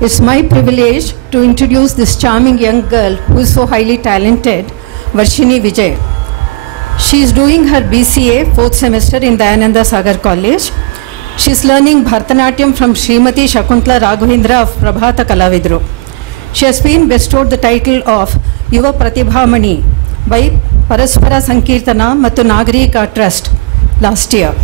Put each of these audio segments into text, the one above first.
It's my privilege to introduce this charming young girl who is so highly talented, Varshini Vijay. She is doing her BCA 4th semester in Dayananda Sagar College. She is learning Bharatanatyam from Srimati Shakuntala Raghavendra of Prabhata Kalavidru. She has been bestowed the title of Yuva Pratibhamani by Paraspara Sankirtana Mattu Nagarika Trust last year.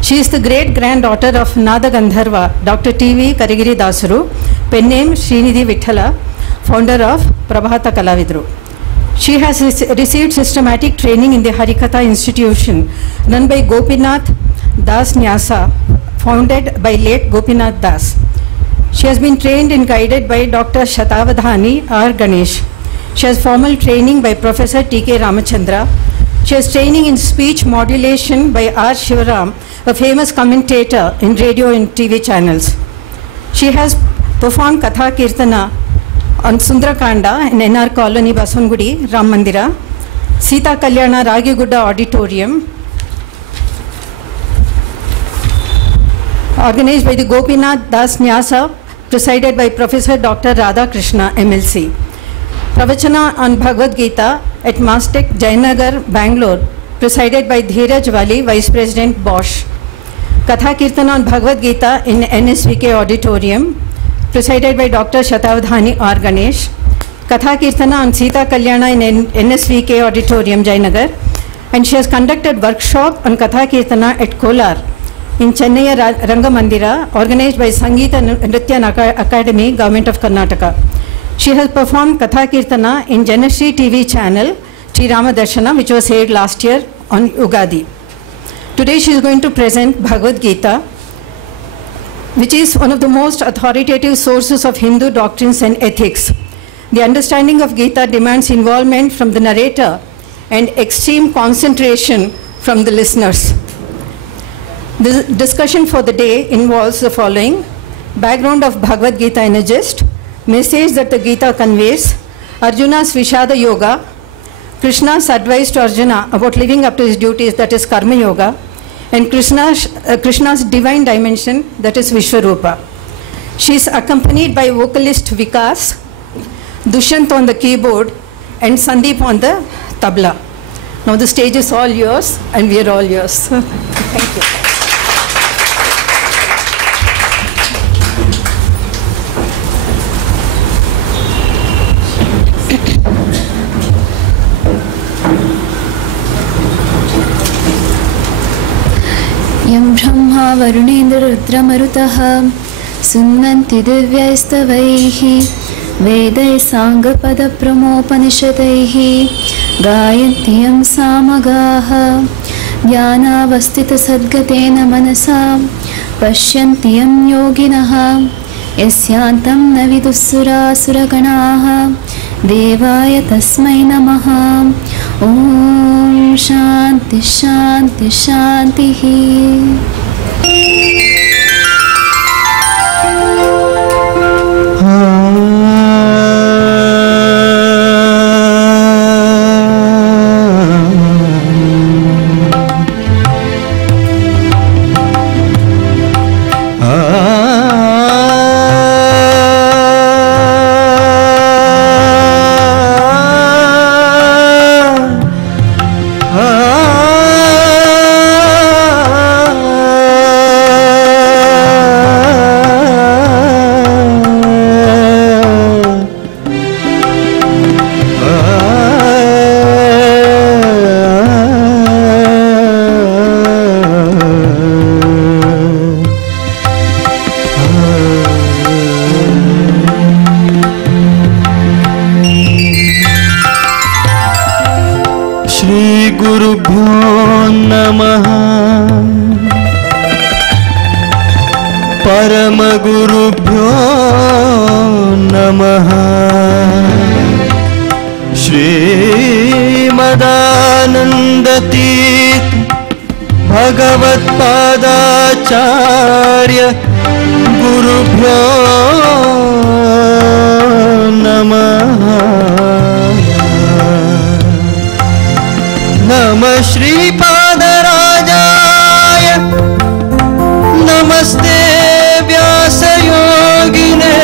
She is the great-granddaughter of Nada Gandharva, Dr. T.V. Karigiri Dasuru, pen name Srinidhi Vithala, founder of Prabhata Kalavidru. She has received systematic training in the Harikatha institution run by Gopinath Das Nyasa, founded by late Gopinath Das. She has been trained and guided by Dr. Shatavadhani R. Ganesh. She has formal training by Professor T.K. Ramachandra. She has training in speech modulation by R. Shivaram, a famous commentator in radio and TV channels. She has performed Katha Kirtana on Sundarakanda in NR Colony, Baswangudi, Ram Mandira, Sita Kalyana Ragigudda Auditorium, organized by the Gopinath Das Nyasa, presided by Professor Dr. Radha Krishna, MLC. Pravachana on Bhagavad Gita at Mastek, Jayanagar, Bangalore, presided by Dheeraj Wali, Vice President Bosch. Katha Kirtana on Bhagavad Gita in NSVK Auditorium, presided by Dr. Shatavadhani R. Ganesh. Katha Kirtana on Sita Kalyana in NSVK Auditorium, Jayanagar. And she has conducted workshop on Katha Kirtana at Kolar in Chennai Rangamandira, organized by Sangeeta Nritya Academy, Government of Karnataka. She has performed Katha Kirtana in Janashri TV channel, Sri Rama Darshana, which was aired last year on Ugadi. Today she is going to present Bhagavad Gita, which is one of the most authoritative sources of Hindu doctrines and ethics. The understanding of Gita demands involvement from the narrator and extreme concentration from the listeners. The discussion for the day involves the following: background of Bhagavad Gita in a gist, message that the Gita conveys, Arjuna's Vishada Yoga, Krishna's advice to Arjuna about living up to his duties, that is Karma Yoga, and Krishna's divine dimension, that is Vishwarupa. She is accompanied by vocalist Vikas, Dushyant on the keyboard, and Sandeep on the tabla. Now the stage is all yours, and we are all yours. Thank you. यं ब्रह्मा वरुणेन्द्र रुद्रमरुतः सुन्वन्ति दिव्यैस्तवैः वेदैः साङ्गपदप्रमोपनिषदैः गायन्ति यं सामगाः ज्ञानावस्थितसद्गतेन मनसा पश्यन्ति यं योगिनः यस्यान्तं न विदुःसुरासुरगणाः देवाय तस्मै नमः। ॐ शान्ति शान्ति शान्तिः। परमगुरुभ्यो नमः। श्रीमदानन्दतीर्थ भगवत्पादाचार्य गुरुभ्यो नमः। नमः श्रीपादराजाय नमस्ते व्यासयोगिने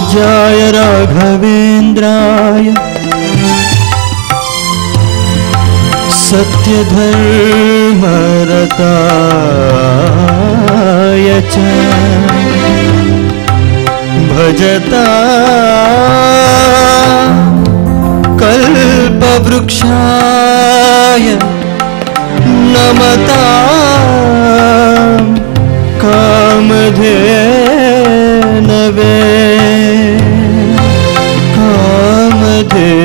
पूज्याय राघवेन्द्राय सत्यधर्मरताय च भजता कल्पवृक्षाय नमता कामधेनवे कामधेनवे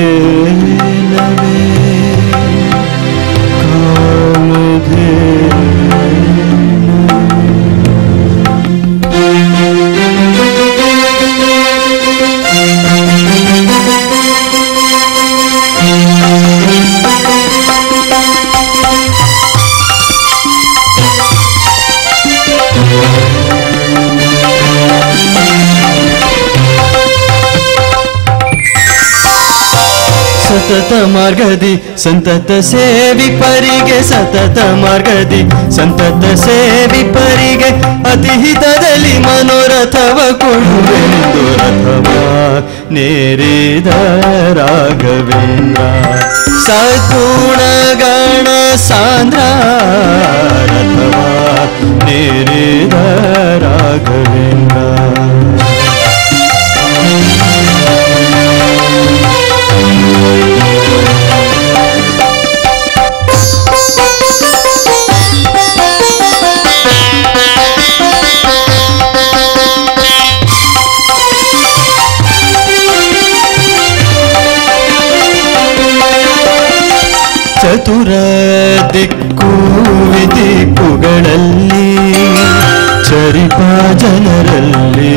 सतत मार्गदि संतत सेवि पರಿಗೆ सतत मार्गदि संतत सेवि पರಿಗೆ अति हितದಲ್ಲಿ ಮನೋರಥವ ಕೊಡುವೆಂದು ರಥವ ನೇರಿದ ರಾಘವೇಂದ್ರ ಸದ್ಗುಣ ಗಣ ಸಾಂದ್ರ ರಥವ ನೇರಿದ ರಾಘವೇಂದ್ರ ಚತುರ ದಿಕ್ಕು ವಿದಿಕ್ಕುಗಳಲ್ಲಿ ಚರಿಪ ಜನರಲ್ಲಿ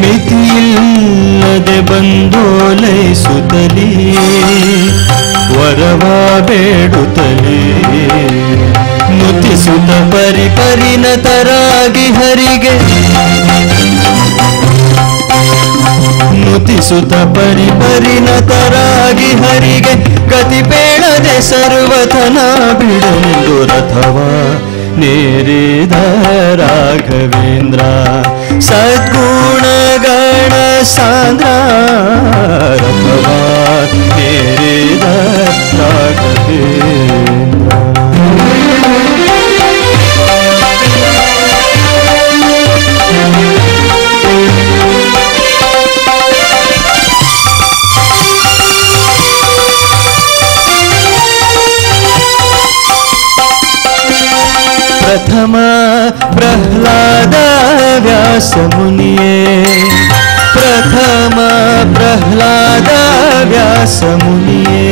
ಮಿತಿಯಿಲ್ಲದೆ ಬಂದೋಲೈಸುತ್ತಲೀ ವರವ ಬೇಡುತ್ತಲೀ ನುತಿಸುತ್ತ ಪರಿಪರಿಣತರಾಗಿ ಹರಿಗೆ ನುತಿಸುತ್ತ ಪರಿಪರಿಣತರಾಗಿ ಹರಿಗೆ ಗತಿ ಬೇಡದೆ ಸರ್ವತನ ಬಿಡನೆಂದು ರಥವ ನೇರಿದ ರಾಘವೇಂದ್ರ ಸದ್ಗುಣ ಗಣ ಸಾಂದ್ರ ರಥವ ನೇರಿದ ರಾಘವೇಂದ್ರ प्रथम प्रह्लाद व्यास मुनिये प्रथम प्रह्लाद व्यास मुनिये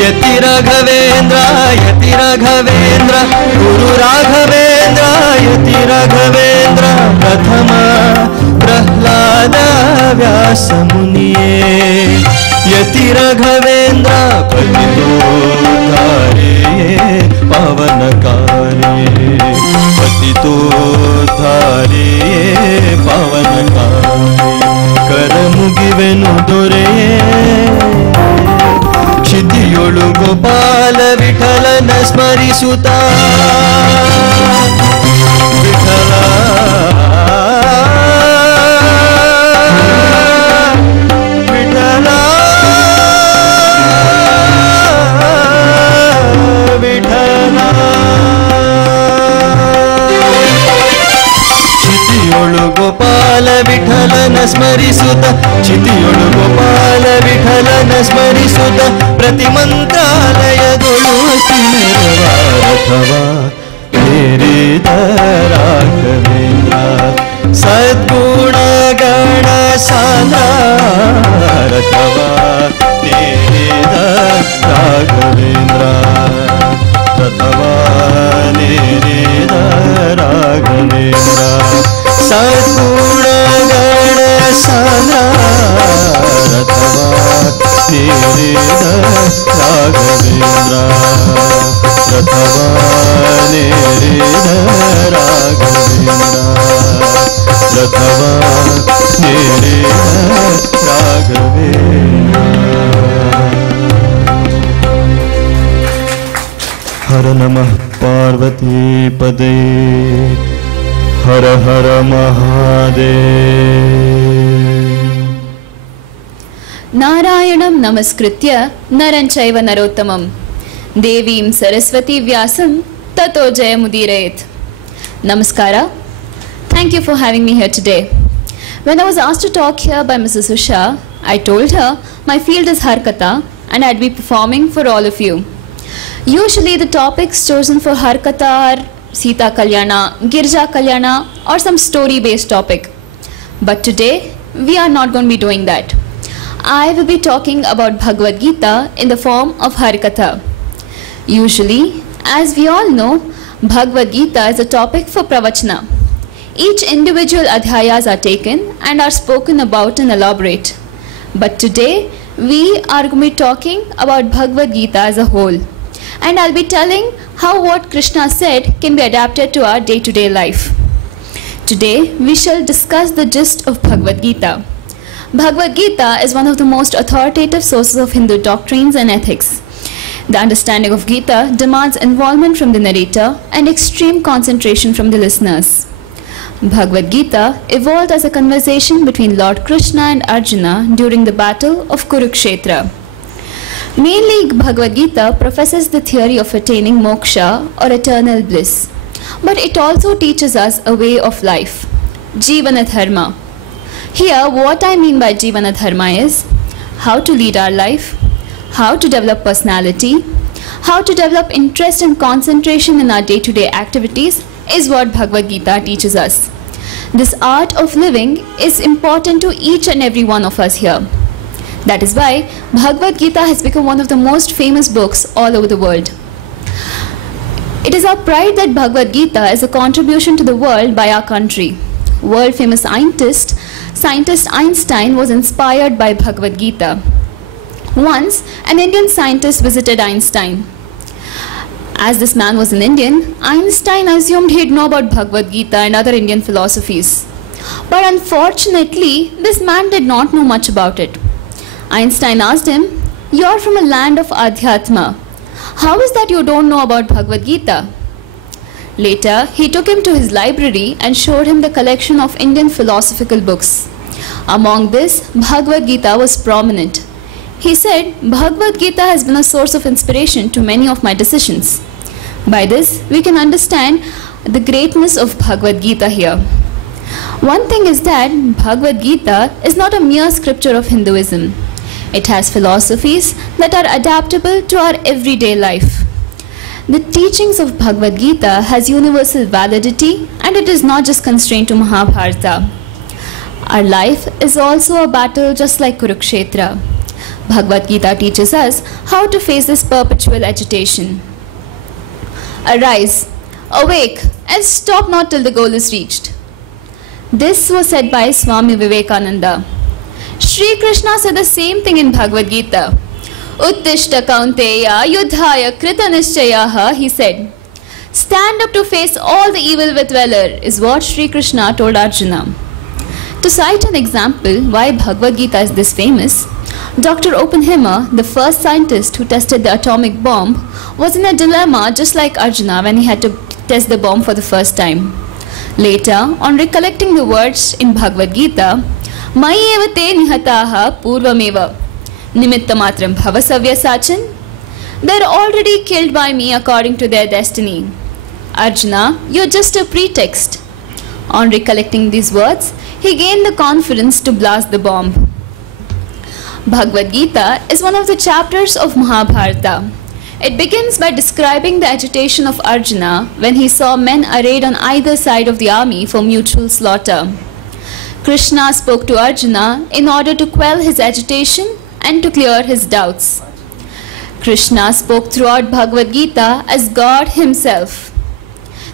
यति राघवेंद्र गुरु राघवेंद्र यति राघवेंद्र प्रथम प्रह्लाद व्यास मुनिये यति राघवेंद्र पतितोद्धारे पावनकारे पतितोद्धारे पावनकारे कर मुगिवेनु दोರೆಯೇ क्षितियोळु गोपाल विठलन स्मरिसुत्ता विठल गोपाल विठलन स्मरिसुत चितियोळु गोपाल विठलन स्मरिसुत प्रतिमंत्रालयदೊಳು ರಥವ ನೇರಿದ ರಾಘವೇಂದ್ರ ಸದ್ಗುಣ ಗಣ ಸಾಂದ್ರ ರಥವ ನೇರಿದ ರಾಘವೇಂದ್ರ ರಥವ ನೇರಿದ ರಾಘವೇಂದ್ರ सद्गुण गण सांद्र रथव ನೇರಿದ ರಾಘವೇಂದ್ರ ರಥವ ನೇರಿದ ರಾಘವೇಂದ್ರ ರಥವ ನೇರಿದ ರಾಘವೇಂದ್ರ हर नमः पार्वती पदे हर हर महादेव। नारायणं नमस्कृत्य नरं चैव नरोत्तमं देवीं सरस्वती व्यासं ततो जयमुदीरयेत्. Namaskara. Thank you for having me here today. When I was asked to talk here by Mrs. Usha, I told her my field is Harkatha and I'd be performing for all of you. Usually the topics chosen for Harkatha are Sita Kalyana, Girja Kalyana or some story-based topic. But today we are not going to be doing that. I will be talking about Bhagavad Gita in the form of Harkatha. Usually, as we all know, Bhagavad Gita is a topic for pravachana. Each individual adhyayas are taken and are spoken about and elaborate. But today, we are going to be talking about Bhagavad Gita as a whole. And I'll be telling how what Krishna said can be adapted to our day-to-day life. Today, we shall discuss the gist of Bhagavad Gita. Bhagavad Gita is one of the most authoritative sources of Hindu doctrines and ethics. The understanding of Gita demands involvement from the narrator and extreme concentration from the listeners. Bhagavad Gita evolved as a conversation between Lord Krishna and Arjuna during the battle of Kurukshetra. Mainly, Bhagavad Gita professes the theory of attaining moksha or eternal bliss. But it also teaches us a way of life, Jivana Dharma. Here, what I mean by Jivana Dharma is how to lead our life, how to develop personality, how to develop interest and concentration in our day-to-day activities is what Bhagavad Gita teaches us. This art of living is important to each and every one of us here. That is why Bhagavad Gita has become one of the most famous books all over the world. It is our pride that Bhagavad Gita is a contribution to the world by our country. World-famous scientist Einstein was inspired by Bhagavad Gita. Once, an Indian scientist visited Einstein. As this man was an Indian, Einstein assumed he'd know about Bhagavad Gita and other Indian philosophies. But unfortunately, this man did not know much about it. Einstein asked him, "You're from a land of Adhyatma. How is that you don't know about Bhagavad Gita?" Later, he took him to his library and showed him the collection of Indian philosophical books. Among this, Bhagavad Gita was prominent. He said, "Bhagavad Gita has been a source of inspiration to many of my decisions." By this, we can understand the greatness of Bhagavad Gita here. One thing is that Bhagavad Gita is not a mere scripture of Hinduism. It has philosophies that are adaptable to our everyday life. The teachings of Bhagavad Gita has universal validity and it is not just constrained to Mahabharata. Our life is also a battle just like Kurukshetra. Bhagavad Gita teaches us how to face this perpetual agitation. Arise, awake, and stop not till the goal is reached. This was said by Swami Vivekananda. Shri Krishna said the same thing in Bhagavad Gita. Uttishta Kaunteya Yudhaya Krita Nishchayaha, he said. Stand up to face all the evil with valor is what Shri Krishna told Arjuna. To cite an example why Bhagavad Gita is this famous, Dr. Oppenheimer, the first scientist who tested the atomic bomb, was in a dilemma just like Arjuna when he had to test the bomb for the first time. Later, on recollecting the words in Bhagavad Gita, Mayi eva te nihataha purvameva nimittamatram bhavasavya sachin, they are already killed by me according to their destiny. Arjuna, you are just a pretext. On recollecting these words, he gained the confidence to blast the bomb. Bhagavad Gita is one of the chapters of Mahabharata. It begins by describing the agitation of Arjuna when he saw men arrayed on either side of the army for mutual slaughter. Krishna spoke to Arjuna in order to quell his agitation and to clear his doubts. Krishna spoke throughout Bhagavad Gita as God himself.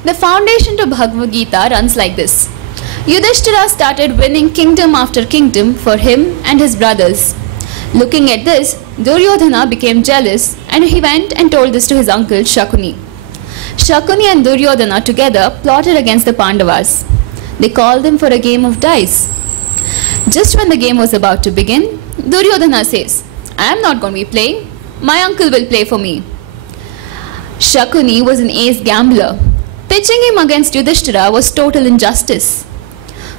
The foundation to Bhagavad Gita runs like this. Yudhishthira started winning kingdom after kingdom for him and his brothers. Looking at this, Duryodhana became jealous and he went and told this to his uncle Shakuni. Shakuni and Duryodhana together plotted against the Pandavas. They called them for a game of dice. Just when the game was about to begin, Duryodhana says, "I am not going to be playing. My uncle will play for me." Shakuni was an ace gambler. Pitching him against Yudhishthira was total injustice.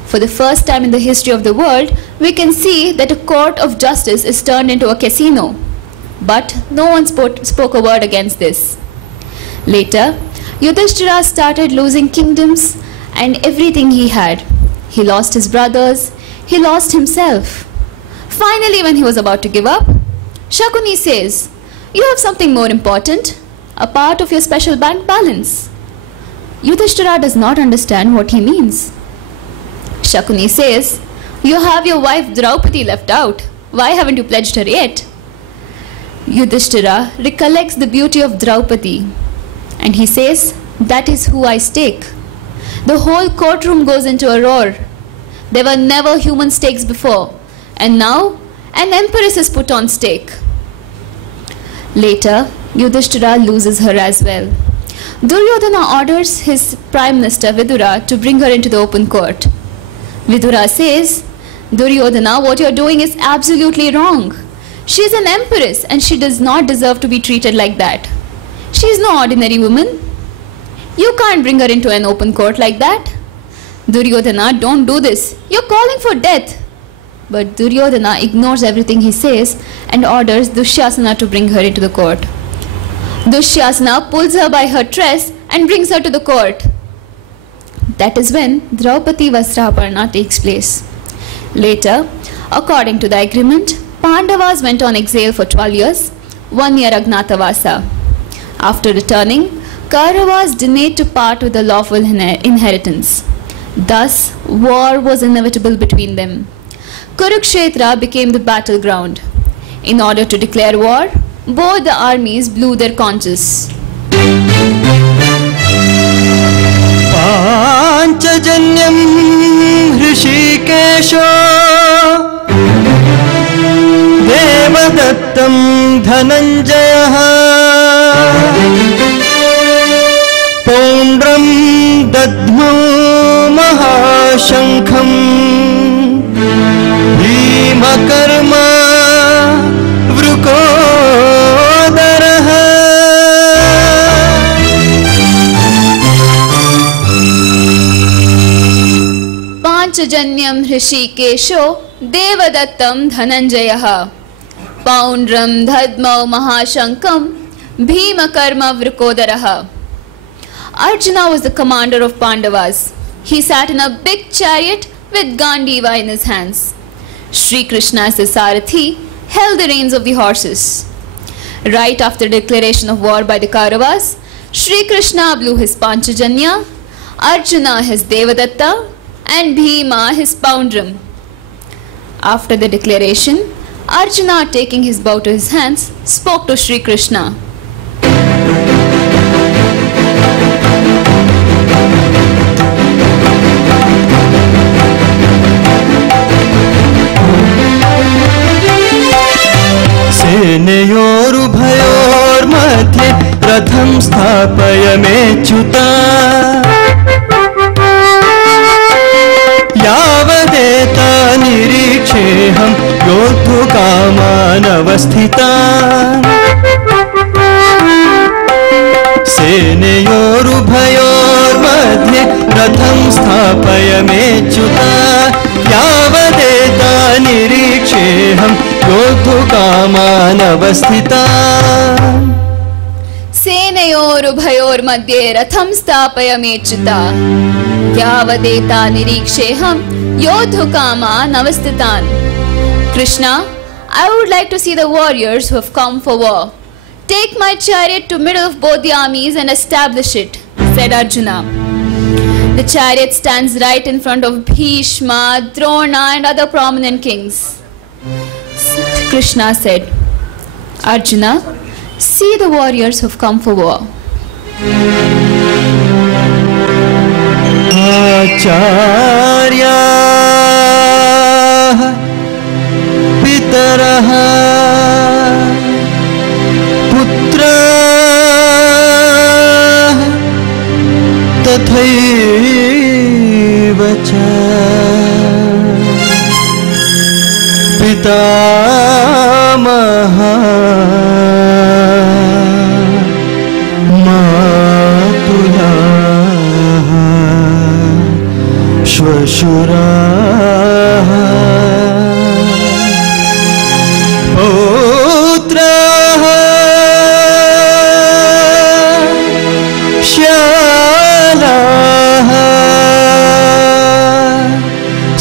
For the first time in the history of the world, we can see that a court of justice is turned into a casino. But no one spoke a word against this. Later, Yudhishthira started losing kingdoms and everything he had. He lost his brothers, he lost himself. Finally, when he was about to give up, Shakuni says, "You have something more important, a part of your special bank balance." Yudhishthira does not understand what he means. Shakuni says, "You have your wife Draupadi left out. Why haven't you pledged her yet?" Yudhishthira recollects the beauty of Draupadi and he says, "That is who I stake." The whole courtroom goes into a roar. There were never human stakes before, and now an empress is put on stake. Later, Yudhishthira loses her as well. Duryodhana orders his prime minister Vidura to bring her into the open court. Vidura says, "Duryodhana, what you're doing is absolutely wrong. She is an empress and she does not deserve to be treated like that. She is no ordinary woman. You can't bring her into an open court like that. Duryodhana, don't do this. You're calling for death." But Duryodhana ignores everything he says and orders Dushyasana to bring her into the court. Dushyasana pulls her by her dress and brings her to the court. That is when Draupadi Vastraparna takes place. Later, according to the agreement, Pandavas went on exile for 12 years, 1 year Agnatavasa. After returning, Kauravas denied to part with the lawful inheritance. Thus, war was inevitable between them. Kurukshetra became the battleground. In order to declare war, both the armies blew their conches. Panchajanyam Hrishikesho Devadattam Dhananjaya Pondram Dadhmo Mahashankham Bhimakarma Vrukodaraha. Panchajanyam Hrishikesho Devadattam Dhananjaya Paundram Dhadmau Mahashankam Bhimakarma Vrukodaraha. Arjuna was the commander of Pandavas. He sat in a big chariot with Gandiva in his hands. Shri Krishna as the Sarathi held the reins of the horses. Right after the declaration of war by the Kauravas, Shri Krishna blew his Panchajanya, Arjuna his Devadatta and Bhima his Poundram. After the declaration, Arjuna, taking his bow to his hands, spoke to Shri Krishna. सेनयोरुभयोर्मध्ये रथं स्थापयमेच्युता यावदेता निरीक्षेऽहं योद्धुकामानवस्थिता सेनयोरुभयोर्मध्ये रथं स्थापयमेच्युता यावदेता निरीक्षेऽहं योद्धुकामानवस्थिता. सेनयोरुभयोर्मध्ये रथं स्थापयमेच्युता यावदेता निरीक्षेऽहं योद्धुकामानवस्थितान्. Krishna, I would like to see the warriors who have come for war. Take my chariot to middle of both the armies and establish it, said Arjuna. The chariot stands right in front of Bhishma, Drona and other prominent kings. Krishna said, Arjuna, see the warriors who have come for war. Acharya Pitaraha Putra Tathaiva cha Pitamaha Matula श्वशुराः पौत्राः श्यालाः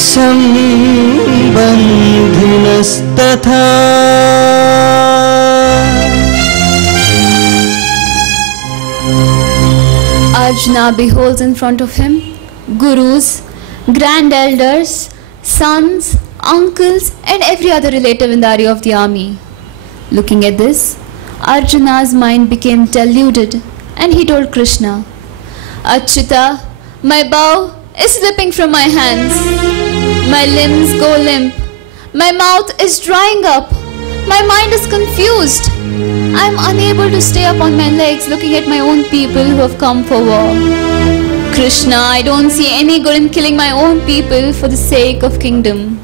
सम्बन्धिनस्तथा Arjuna beholds in front of him gurus, grand elders, sons, uncles, and every other relative in the array of the army. Looking at this, Arjuna's mind became deluded and he told Krishna, Achyuta, my bow is slipping from my hands. My limbs go limp. My mouth is drying up. My mind is confused. I am unable to stay up on my legs looking at my own people who have come for war. Krishna, I don't see any good in killing my own people for the sake of kingdom.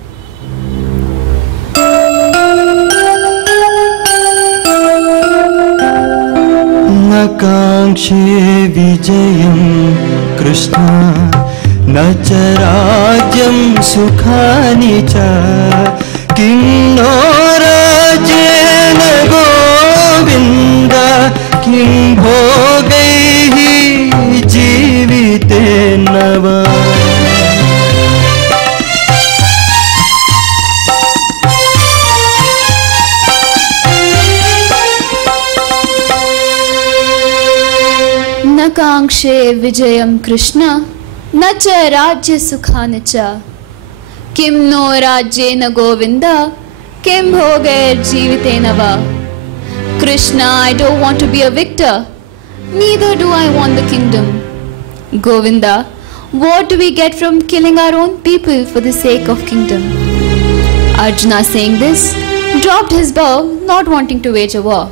Nakangshe vijayam Krishna nacha rajyam sukhani cha kinno rajena govinda kim bhogaihi jeevitena va Nakangshe vijayam Krishna nacha rajya sukhani cha kim no rajyena govinda kim bhogair jeevitena va. Krishna, I don't want to be a victor, neither do I want the kingdom. Govinda, what do we get from killing our own people for the sake of kingdom? Arjuna, saying this, dropped his bow, not wanting to wage a war.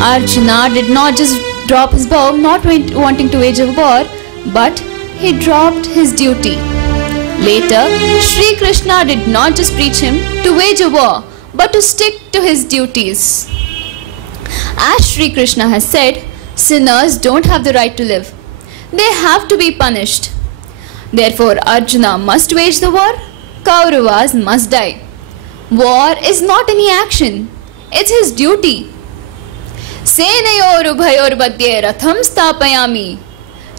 Arjuna did not just drop his bow, not wanting to wage a war, but he dropped his duty. Later, Sri Krishna did not just preach him to wage a war, but to stick to his duties. As Sri Krishna has said, sinners don't have the right to live. They have to be punished. Therefore, Arjuna must wage the war, Kauravas must die. War is not any action, it's his duty. Senayor ubhayor badye ratham stapayami.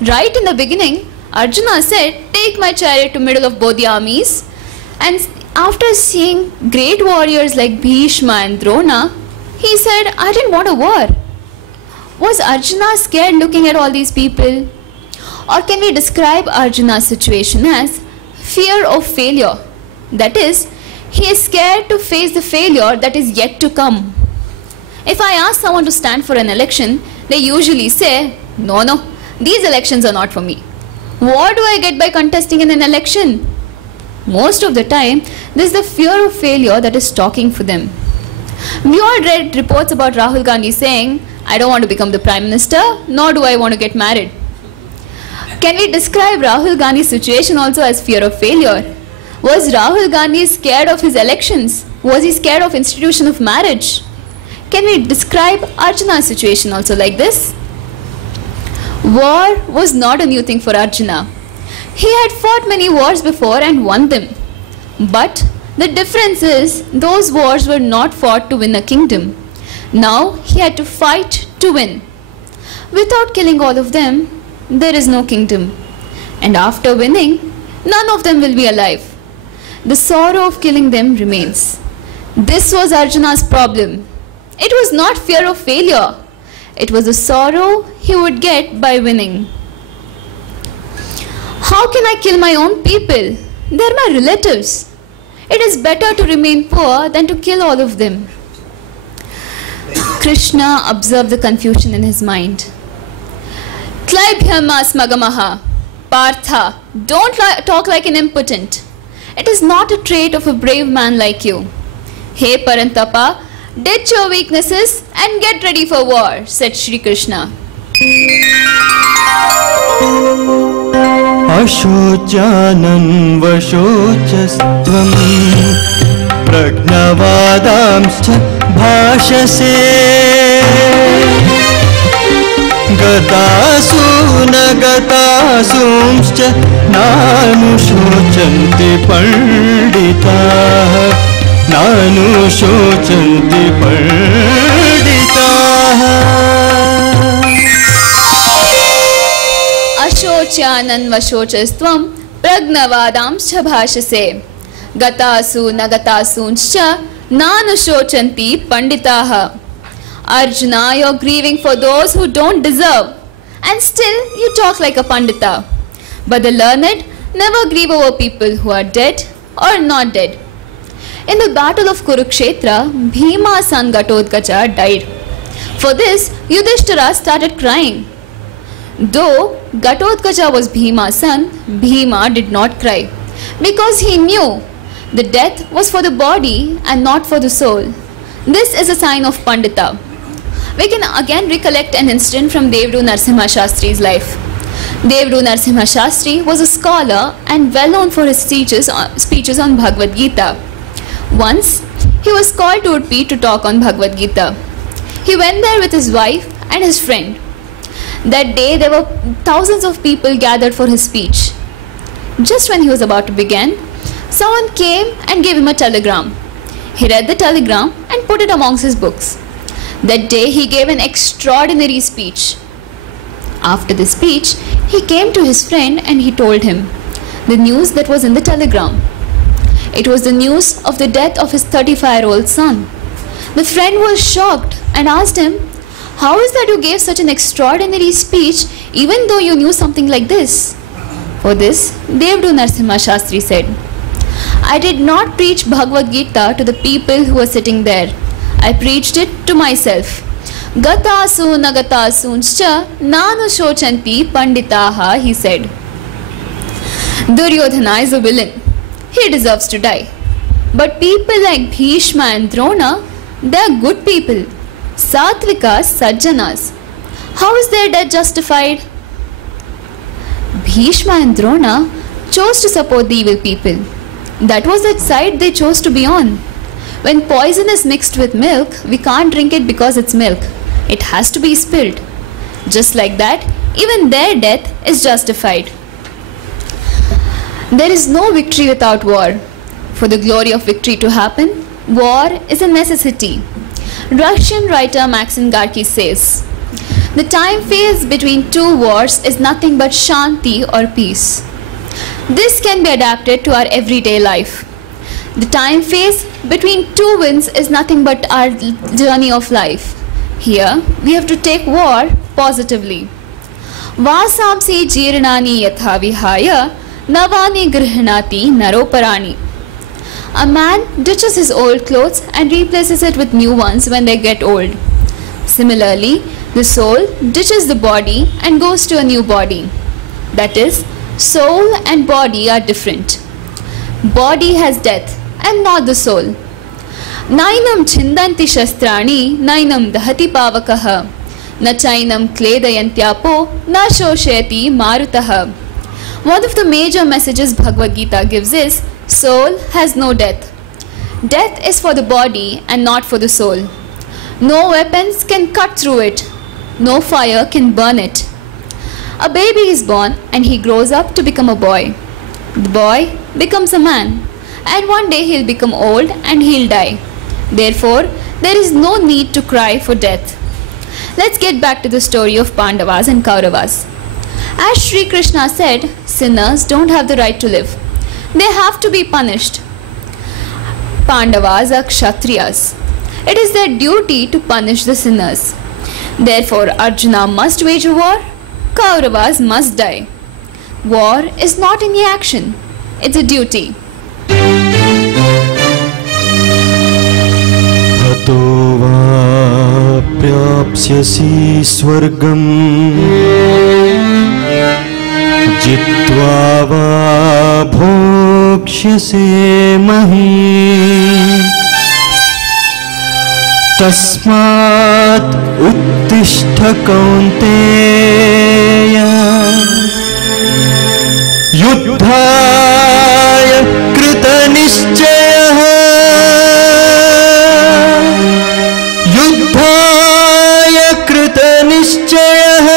Right in the beginning, Arjuna said, take my chariot to middle of both the armies. And after seeing great warriors like Bhishma and Drona, he said, I didn't want a war. Was Arjuna scared looking at all these people? Or can we describe Arjuna's situation as fear of failure? That is, he is scared to face the failure that is yet to come. If I ask someone to stand for an election, they usually say, no, these elections are not for me. What do I get by contesting in an election? Most of the time, this is the fear of failure that is talking for them. We all read reports about Rahul Gandhi saying, I don't want to become the Prime Minister, nor do I want to get married. Can we describe Rahul Gandhi's situation also as fear of failure? Was Rahul Gandhi scared of his elections? Was he scared of institution of marriage? Can we describe Arjuna's situation also like this? War was not a new thing for Arjuna. He had fought many wars before and won them. But the difference is, those wars were not fought to win a kingdom. Now he had to fight to win. Without killing all of them, there is no kingdom. And after winning, none of them will be alive. The sorrow of killing them remains. This was Arjuna's problem. It was not fear of failure. It was the sorrow he would get by winning. How can I kill my own people? They are my relatives. It is better to remain poor than to kill all of them. Krishna observed the confusion in his mind. Klaibhyamas magamaha. Partha, don't talk like an impotent. It is not a trait of a brave man like you. Hey Parantapa, ditch your weaknesses and get ready for war, said Shri Krishna. Ashochanan vashochastvam pragnavadamscha bhashase गतासु न गतासूंश्च नानुशोचन्ति पंडिताः नानुशोचन्ति पंडिताः अशोच्यानन्वशोचस्त्वं प्रज्ञवादांश्च भाषसे गतासु न गतासूंश्च नानुशोचन्ति पंडिताः. Arjuna, you're grieving for those who don't deserve, and still you talk like a pandita. But the learned never grieve over people who are dead or not dead. In the battle of Kurukshetra, Bhima's son Ghatotkacha died. For this, Yudhishthira started crying. Though Ghatotkacha was Bhima's son, Bhima did not cry because he knew the death was for the body and not for the soul. This is a sign of pandita. We can again recollect an incident from Devru Narasimha Shastri's life. Devru Narasimha Shastri was a scholar and well known for his speeches on Bhagavad Gita. Once, he was called to Udupi to talk on Bhagavad Gita. He went there with his wife and his friend. That day, there were thousands of people gathered for his speech. Just when he was about to begin, someone came and gave him a telegram. He read the telegram and put it amongst his books. That day he gave an extraordinary speech. After the speech, he came to his friend and he told him the news that was in the telegram. It was the news of the death of his 35-year-old son. The friend was shocked and asked him, "How is that you gave such an extraordinary speech even though you knew something like this?" For this, Devru Narasimha Shastri said, "I did not preach Bhagavad Gita to the people who were sitting there. I preached it to myself. Gatasu nagatasuncha nanushochanti panditaha," he said. Duryodhana is a villain. He deserves to die. But people like Bhishma and Drona, they are good people. Satvikas, Sajjanas. How is their death justified? Bhishma and Drona chose to support the evil people. That was the side they chose to be on. When poison is mixed with milk, we can't drink it because it's milk. It has to be spilled. Just like that, even their death is justified. There is no victory without war. For the glory of victory to happen, war is a necessity. Russian writer Maxim Gorky says, "The time phase between two wars is nothing but shanti or peace." This can be adapted to our everyday life. The time phase between two winds is nothing but our journey of life. Here, we have to take war positively. Vasamsi jirnani yatha vihaya navani grihnati naroparani. A man ditches his old clothes and replaces it with new ones when they get old. Similarly, the soul ditches the body and goes to a new body. That is, soul and body are different. Body has death and not the soul. Nainam chindanti shastrani nainam dahati pavakaha na chainam kledayantyapo na shoshayati marutaha. One of the major messages Bhagavad Gita gives is soul has no death. Death is for the body and not for the soul. No weapons can cut through it. No fire can burn it. A baby is born and he grows up to become a boy. The boy becomes a man, and one day he'll become old and he'll die. Therefore, there is no need to cry for death. Let's get back to the story of Pandavas and Kauravas. As Sri Krishna said, sinners don't have the right to live. They have to be punished. Pandavas are Kshatriyas. It is their duty to punish the sinners. Therefore, Arjuna must wage a war. Kauravas must die. War is not any action. It's a duty. हतो वा प्राप्स्यसि स्वर्गम् जित्वा वा भोक्ष्यसे महीम् तस्मात् उत्तिष्ठ कौन्तेय युद्धाय कृतनिश्चयः युद्धाय कृतनिश्चयः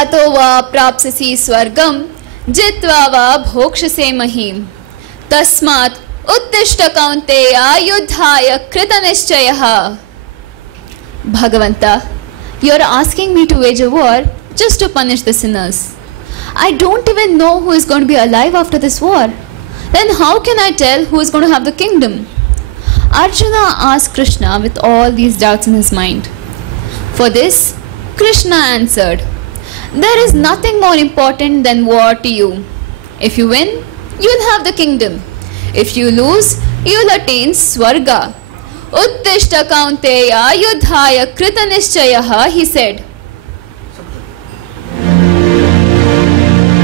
हतो वा प्राप्स्यसि स्वर्गं जित्वा वा भोक्ष्यसे महीम् तस्मात् उत्तिष्ठ कौन्तेय युद्धाय कृतनिश्चयः. Bhagavanta, you are asking me to wage a war just to punish the sinners. I don't even know who is going to be alive after this war. Then how can I tell who is going to have the kingdom? Arjuna asked Krishna with all these doubts in his mind. For this, Krishna answered, there is nothing more important than war to you. If you win, you will have the kingdom. If you lose, you will attain Swarga. Uttishta Kaunteya Yudhaya Krita Nishchayaha, he said.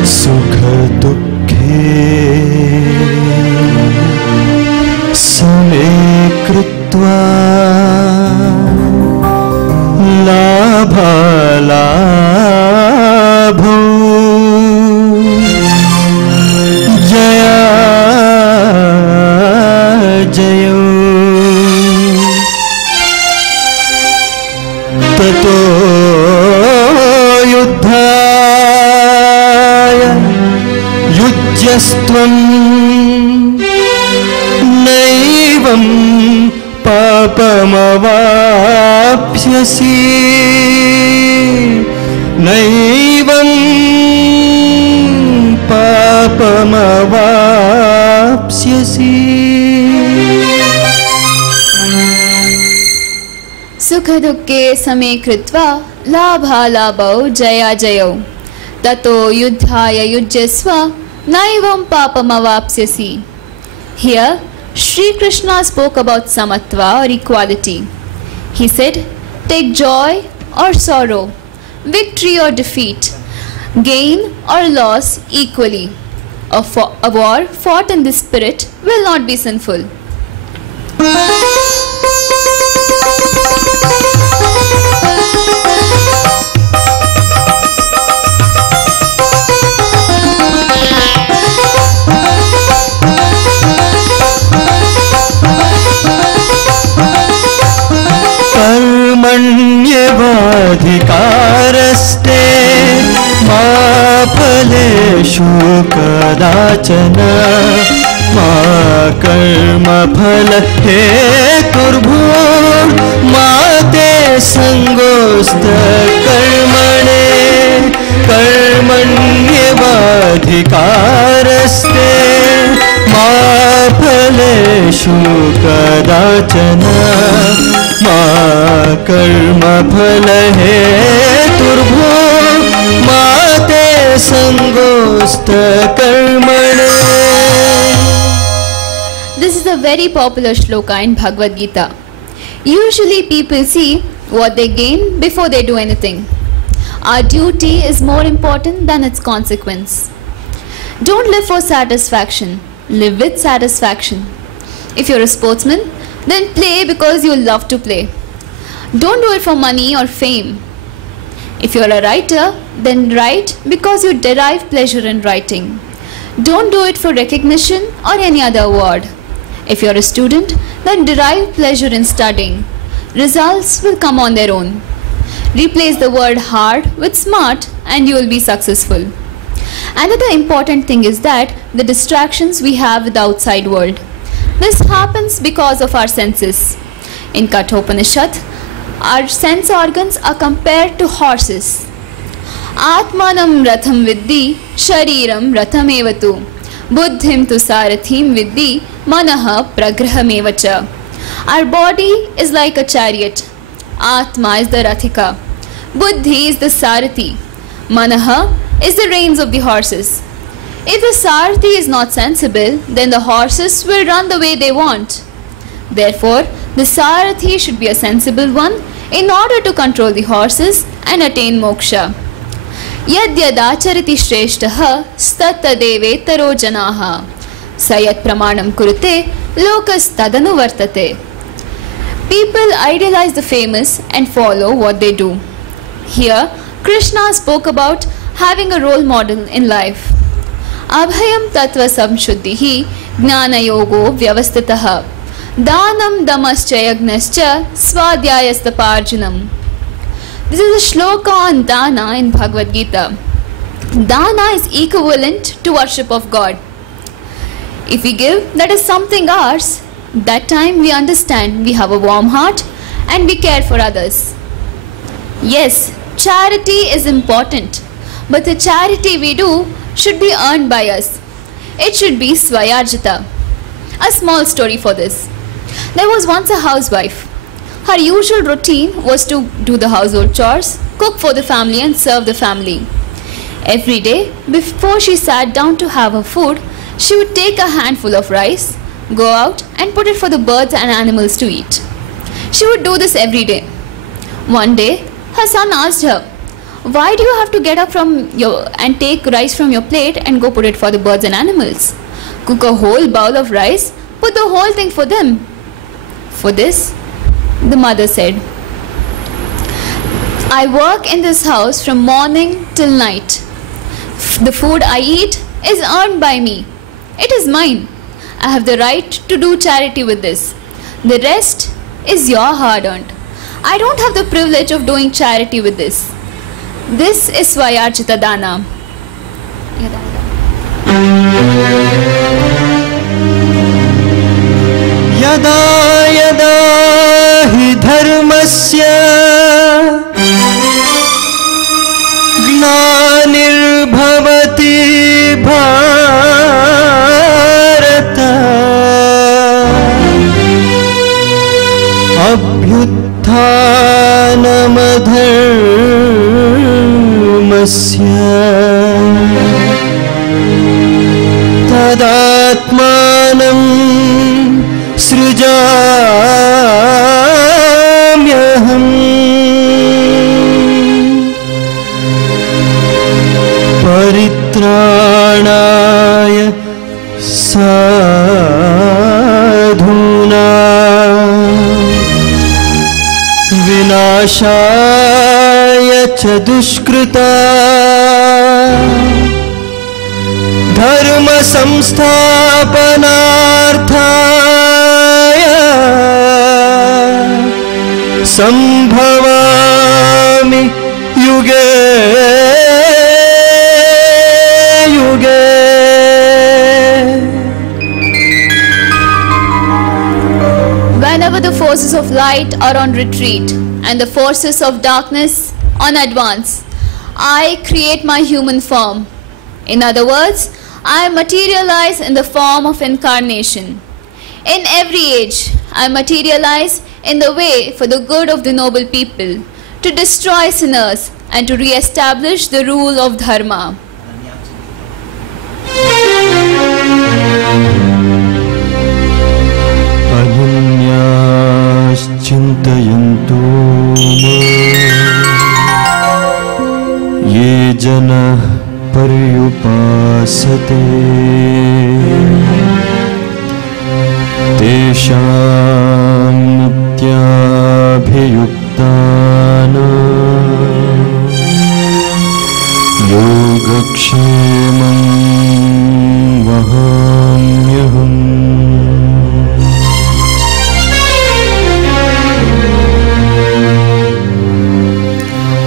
Sukha dukhe same kritva labha labho jaya jayo tato yuddhaya yujyastvam naivam papamavapsyasi naivam papamavapsyasi. Sukha dukke same kritva labha labho jaya jayo tato yuddhaya yujyasva naivam papamavapsyasi. Here, Shri Krishna spoke about samatva or equality. He said, take joy or sorrow, victory or defeat, gain or loss equally. A war fought in this spirit will not be sinful. कर्मण्येवाधिकारस्ते मा फलेषु कदाचन मा कर्मफल हेतुर्भूर्मा ते सङ्गोऽस्तकर्मणे कर्मण्येवाधिकारस्ते मा फलेषु कदाचन मा कर्मफल हेतुर्भूर्मा ते सङ्गोऽस्तकर्मणे. This is a very popular shloka in Bhagavad Gita. Usually people see what they gain before they do anything. Our duty is more important than its consequence. Don't live for satisfaction, live with satisfaction. If you're a sportsman, then play because you love to play. Don't do it for money or fame. If you're a writer, then write because you derive pleasure in writing. Don't do it for recognition or any other award. If you're a student, then derive pleasure in studying. Results will come on their own. Replace the word hard with smart and you will be successful. Another important thing is that the distractions we have with the outside world. This happens because of our senses. In Kathopanishad, our sense organs are compared to horses. Atmanam ratham viddhi, shariram ratham evatu, buddhim tu sarathim viddhi, manaha pragrahamevacha. Our body is like a chariot. Atma is the rathika. Buddhi is the sarathi. Manaha is the reins of the horses. If the sarathi is not sensible, then the horses will run the way they want. Therefore, the sarathi should be a sensible one in order to control the horses and attain moksha. Yadyadachariti shreshtaha statadeve janaha sayat pramanam kurute lokas tadanu vartate. People idealize the famous and follow what they do. Here, Krishna spoke about having a role model in life. Abhayam tattva samshuddhihi jnana yogo vyavastitaha danam damascha yagnascha swadhyayastapa arjunam. This is a shloka on dana in Bhagavad Gita. Dana is equivalent to worship of God. If we give, that is something ours. That time we understand we have a warm heart and we care for others. Yes, charity is important, but the charity we do should be earned by us. It should be Swayarjita. A small story for this. There was once a housewife. Her usual routine was to do the household chores, cook for the family and serve the family. Every day, before she sat down to have her food, she would take a handful of rice, go out and put it for the birds and animals to eat. She would do this every day. One day, her son asked her, "Why do you have to get up and take rice from your plate and go put it for the birds and animals? Cook a whole bowl of rice, put the whole thing for them." For this, the mother said, "I work in this house from morning till night. The food I eat is earned by me. It is mine. I have the right to do charity with this. The rest is your hard-earned. I don't have the privilege of doing charity with this. This is Swayarjita Dana." यदा यदा हि धर्मस्य ग्लानिर्भवति भारत अभ्युत्थानमधर्मस्य तदात्मानं सृजाम्यहम् परित्राणाय साधूनां विनाशाय च दुष्कृता धर्म संस्थापनार्थाय संभवामि युगे युगे। Whenever the forces of light are on retreat and the forces of darkness on advance, I create my human form. In other words, I materialize in the form of incarnation. In every age, I materialize in the way for the good of the noble people, to destroy sinners and to re-establish the rule of dharma. Ananyāścintayantu ye janah paryupāsate teshām nityābhiyuktānām yogakshemam vahamyaham.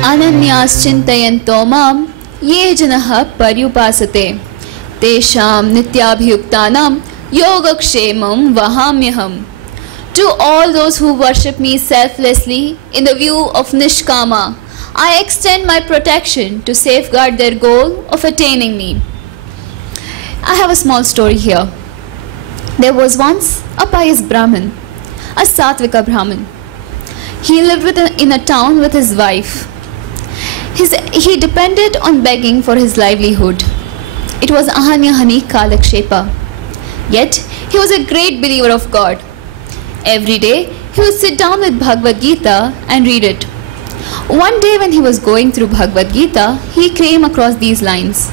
Ananyāścintayanto mam ye janah paryupāsate teshām nityābhiyuktānam yogakshemam vahamyaham. To all those who worship me selflessly in the view of Nishkama, I extend my protection to safeguard their goal of attaining me. I have a small story here. There was once a pious Brahmin, a Satvika Brahmin. He lived in a town with his wife. He depended on begging for his livelihood. It was ahanyahani kalakshepa. Yet, he was a great believer of God. Every day, he would sit down with Bhagavad Gita and read it. One day when he was going through Bhagavad Gita, he came across these lines.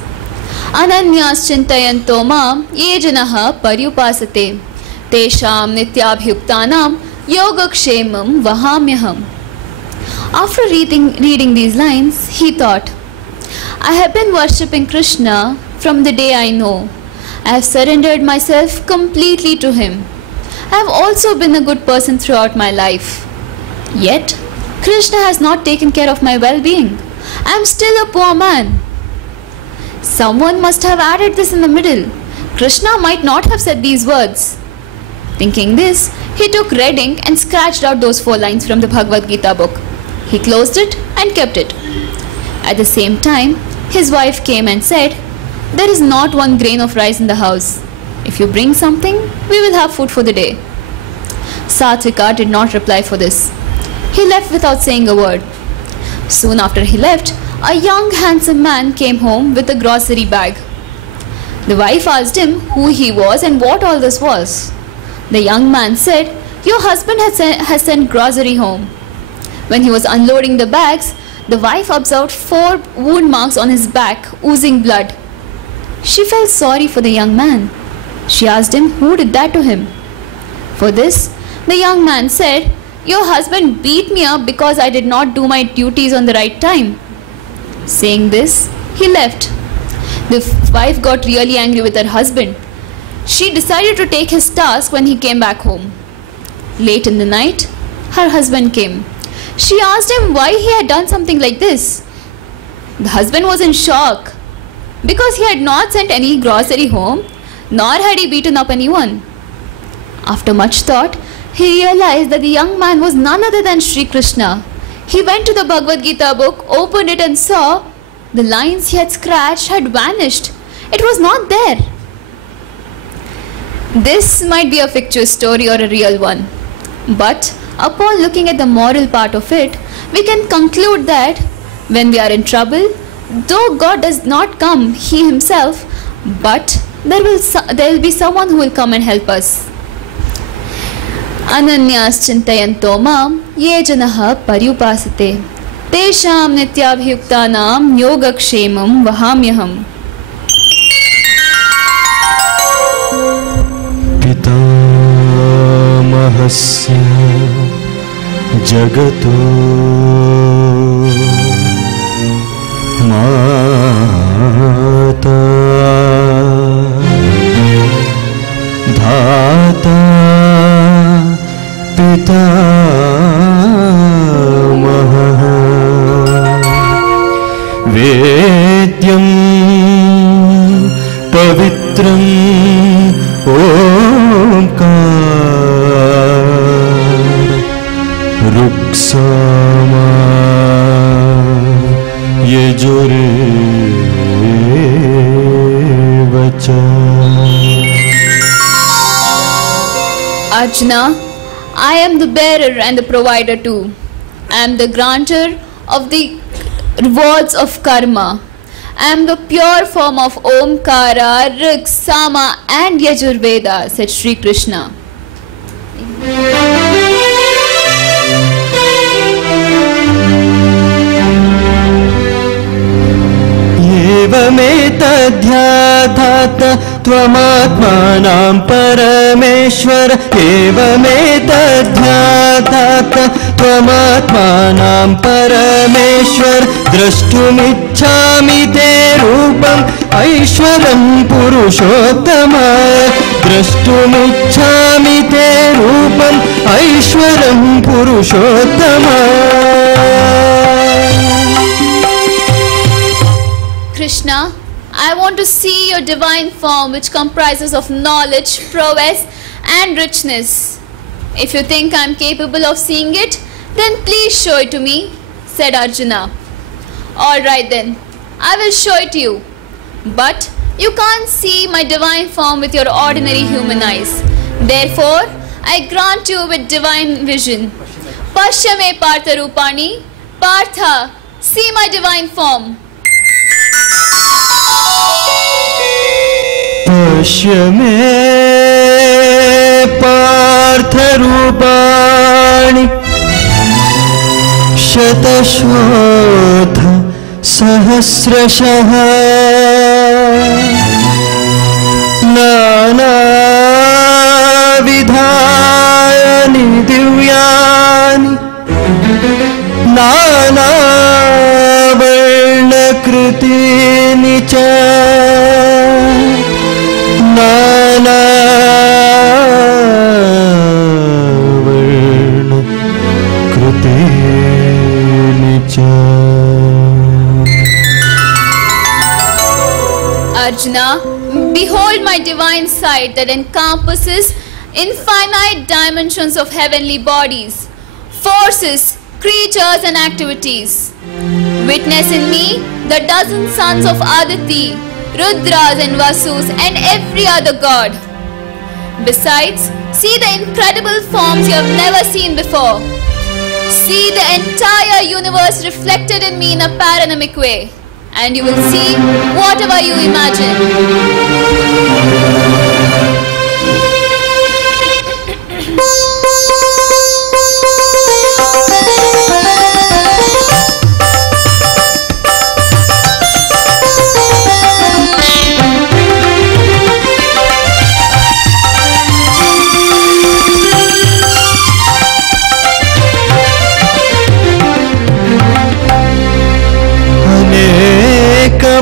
Ananyāścintayanto mam ye janah paryupāsate teshām nityābhiyuktānām yogakshemam vahamyaham. After reading these lines, he thought, I have been worshipping Krishna from the day I know. I have surrendered myself completely to him. I have also been a good person throughout my life. Yet, Krishna has not taken care of my well-being. I am still a poor man. Someone must have added this in the middle. Krishna might not have said these words. Thinking this, he took red ink and scratched out those 4 lines from the Bhagavad Gita book. He closed it and kept it. At the same time, his wife came and said, "There is not 1 grain of rice in the house. If you bring something, we will have food for the day." Satvika did not reply for this. He left without saying a word. Soon after he left, a young handsome man came home with a grocery bag. The wife asked him who he was and what all this was. The young man said, "Your husband has sent grocery home." When he was unloading the bags, the wife observed 4 wound marks on his back, oozing blood. She felt sorry for the young man. She asked him who did that to him. For this, the young man said, "Your husband beat me up because I did not do my duties on the right time." Saying this, he left. The wife got really angry with her husband. She decided to take his task when he came back home. Late in the night, her husband came. She asked him why he had done something like this. The husband was in shock because he had not sent any grocery home, nor had he beaten up anyone. After much thought, he realized that the young man was none other than Sri Krishna. He went to the Bhagavad Gita book, opened it and saw the lines he had scratched had vanished. It was not there. This might be a fictitious story or a real one, but upon looking at the moral part of it, we can conclude that when we are in trouble, though God does not come, He Himself, but there will be someone who will come and help us. Ananyas chintayanto mam ye janah paryupasate tesham nityabhyuktanam yogakshemam vahamyaham. पितामहस्य जगतो माता धाता पितामहः वेद्यं पवित्रं रुक्सामा यजुरेवच। Arjuna, I am the bearer and the provider too. I am the granter of the rewards of karma. I am the pure form of Omkara, Rig, Sama and Yajurveda, said Sri Krishna. एवमेतध्याधात त्वमात्मानं परमेश्वर एवमेतध्याधात त्वमात्मानं परमेश्वर द्रष्टुमिच्छामि ते रूपम् ऐश्वरं पुरुषोत्तम द्रष्टुमिच्छामि ते रूपम् ऐश्वरं पुरुषोत्तम। Krishna, I want to see your divine form which comprises of knowledge, prowess and richness. If you think I am capable of seeing it, then please show it to me, said Arjuna. Alright then, I will show it to you. But you can't see my divine form with your ordinary human eyes. Therefore, I grant you with divine vision. Pashyame Partha Rupani, Partha, see my divine form. पश्य मे पार्थ रूपाणि शतशोथ सहस्रशः नानाविधानि दिव्यानि नानावर्णकृतीनि च नानावर्णकृतीनि Arjuna, behold my divine sight that encompasses infinite dimensions of heavenly bodies, forces, creatures and activities. Witness in me the dozen sons of Aditi, Rudras and Vasus and every other god. Besides, see the incredible forms you have never seen before. See the entire universe reflected in me in a panoramic way, and you will see whatever you imagine.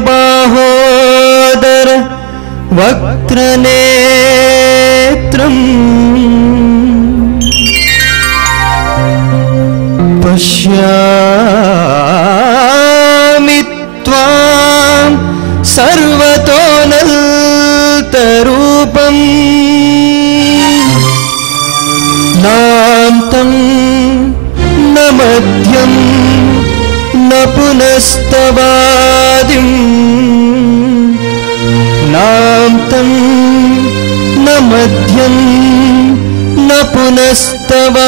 बाहोदर वक्त्रनेत्रम् पश्यामि त्वां सर्वतोऽनन्तरूपम् नान्तं न मध्यं न पुनस्तवादिं नान्तं न मध्यं न पुनस्तवादिं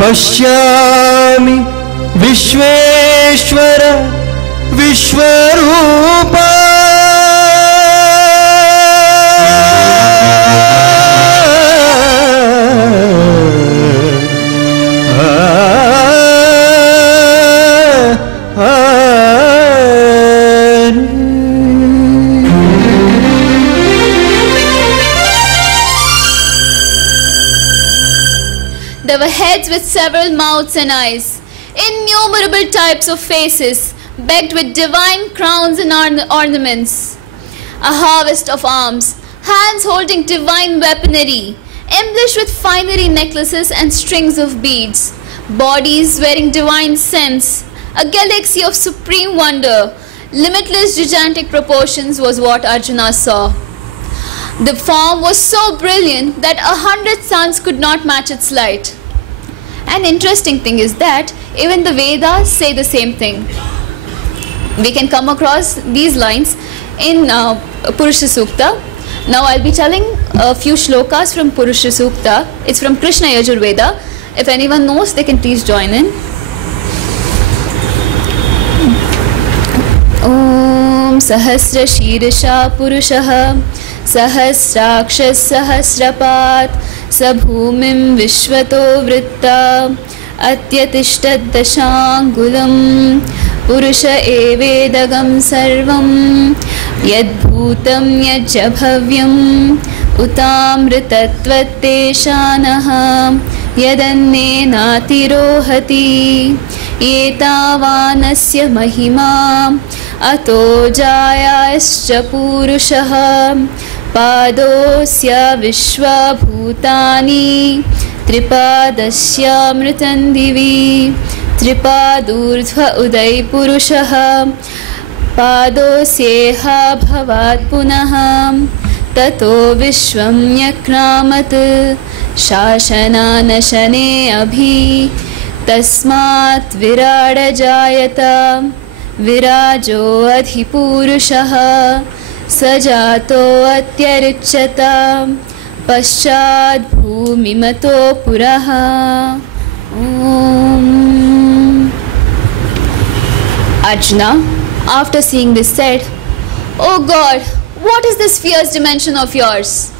पश्यामि Vishweshwar Vishwarupa There were heads with several mouths and eyes, innumerable types of faces, begged with divine crowns and ornaments, a harvest of arms, hands holding divine weaponry, embellished with finery necklaces and strings of beads, bodies wearing divine scents, a galaxy of supreme wonder, limitless gigantic proportions was what Arjuna saw. The form was so brilliant that 100 suns could not match its light. An interesting thing is that even the Vedas say the same thing. We can come across these lines in Purusha Sukta. Now I'll be telling a few shlokas from Purusha Sukta. It's from Krishna Yajurveda. If anyone knows, they can please join in. Om Sahasra Shirsha Purushaha Sahasrakshas Sahasrapat Sabhumim Vishvato Vritta Atyatishtat Dashangulam Purusha Evedagam Sarvam Yadbhutam Yajabhavyam Utamritatvatteshanaha Yadannenatirohati Etavanasya Mahima Ato Jayascha Purushaha Padosya Vishwabhutani Tripadasya Mritandivi Tripadurdhva Uday Purushaha Padosyeha Bhavat Punaha Tato Vishwam Yakramat Shashananashane Abhi Tasmat Virada Jayata Virajo Adhipurushaha Sajato Atyaricchata Paschad Bhumimato Puraha. Arjuna, after seeing this, said, O God, what is this fierce dimension of yours?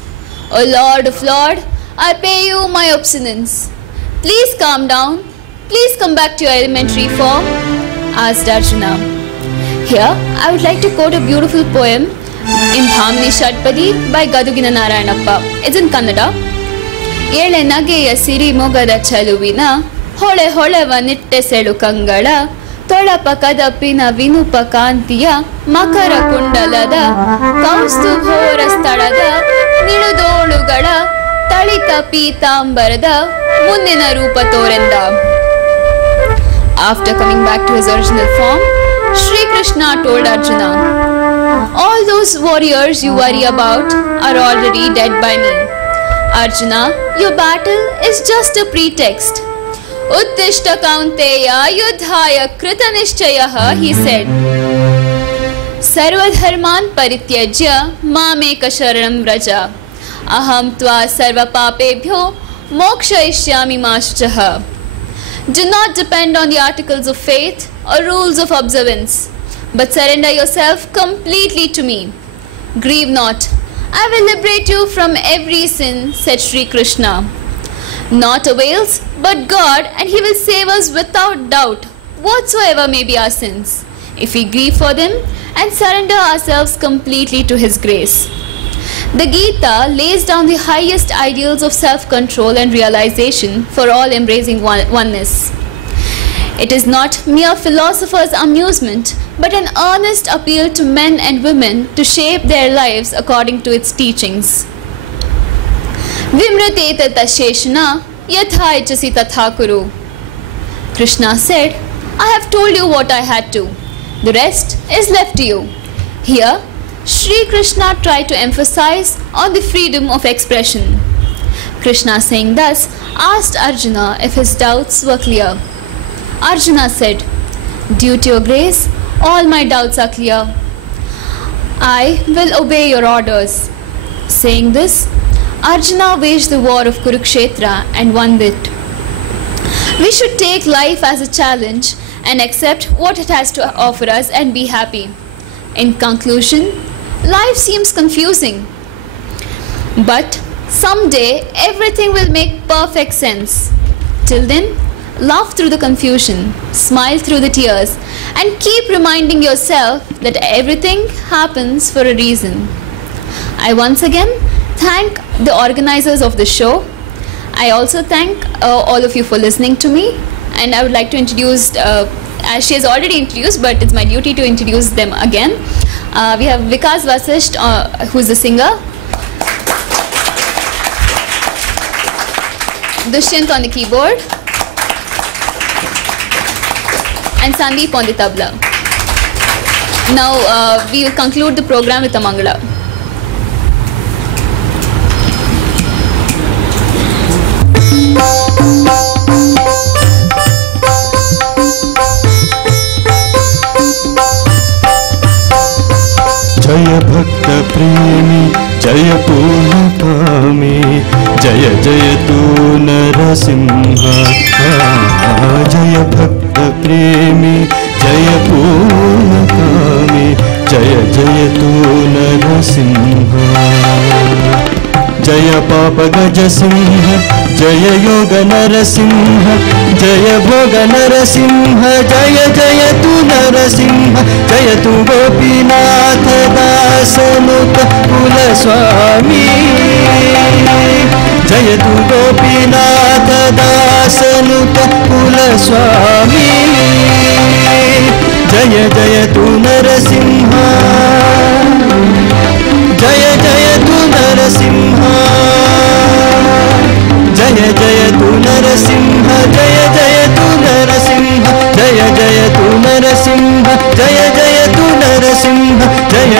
O Lord of Lord, I pay you my obeisance. Please calm down. Please come back to your elementary form, asked Arjuna. Here, I would like to quote a beautiful poem in Bhamini Shatpadi by Gadugina Narayanappa. It's in Kannada. Yele nageya siri mogada chaluvina, hole holeva nitte selu kangala, ತೊಳಪ ಕದಪಿನ ವಿನುಪ ಕಾಂತಿಯ ಮಕರ ಕುಂಡಲದ ಕೌಸ್ತುಭೋರ ಸ್ಥಳದ ನಿಳುದೋಳುಗಳ ತಳಿತ ಪೀತಾಂಬರದ ಮುಂದಿನ ರೂಪ ತೋರೆಂದ. After coming back to his original form, Shri Krishna told Arjuna, "All those warriors you worry about are already dead by me. Arjuna, your battle is just a pretext." Uttishta Kaunteya Yudhaya Krita Nishchayah, he said. Sarvadharman Parityajya Mameka Sharanam Vraja. Aham Tva Sarva Papebhyo Mokshayishyami Maschaha. Do not depend on the articles of faith or rules of observance, but surrender yourself completely to me. Grieve not, I will liberate you from every sin, said Shri Krishna. Naught avails but God, and He will save us without doubt, whatsoever may be our sins, if we grieve for them and surrender ourselves completely to His grace. The Gita lays down the highest ideals of self-control and realization for all embracing oneness. It is not mere philosopher's amusement, but an earnest appeal to men and women to shape their lives according to its teachings. Vimrateta tasheshna yatha ichasi tatha kuru. Krishna said, I have told you what I had to. The rest is left to you. Here, Shri Krishna tried to emphasize on the freedom of expression. Krishna, saying thus, asked Arjuna if his doubts were clear. Arjuna said, "Due to your grace, all my doubts are clear. I will obey your orders." Saying this, Arjuna waged the war of Kurukshetra and won it. We should take life as a challenge and accept what it has to offer us and be happy. In conclusion, life seems confusing, but someday everything will make perfect sense. Till then, laugh through the confusion, smile through the tears, and keep reminding yourself that everything happens for a reason. I once again thank the organizers of the show. I also thank all of you for listening to me, and I would like to introduce, as she has already introduced, but it's my duty to introduce them again. We have Vikas Vasisht, who's the singer, Dushyant on the keyboard, and Sandeep on the tabla. Now we will conclude the program with a Mangala. जय भक्त प्रेमी जय पूर्ण कामी जय जय तू नरसिंह जय भक्त प्रेमी जय पूर्ण कामी जय जय तू नरसिंह जय पाप गज सिंह जय योग नरसिंह जय भोग नरसिंह जय जय तू नरसिंह जय तू गोपीनाथ दासनुत कुल स्वामी जय तू गोपीनाथ दासनुत कुल स्वामी जय जय तू नरसिंह जय जय तू नरसिंह जय जय तू नरसिंह जय जय तू नरसिंह जय जय तू नरसिंह जय जय तू नरसिंह जय जय तू नरसिंह जय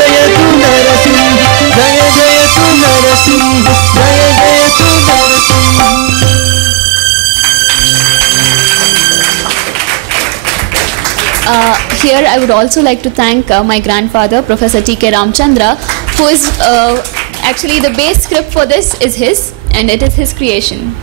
जय तू नरसिंह जय जय तू नरसिंह जय जय तू Narasimha. Here I would also like to thank my grandfather, Professor T.K. Ramchandra, who is actually the base script for this is his, and it is his creation.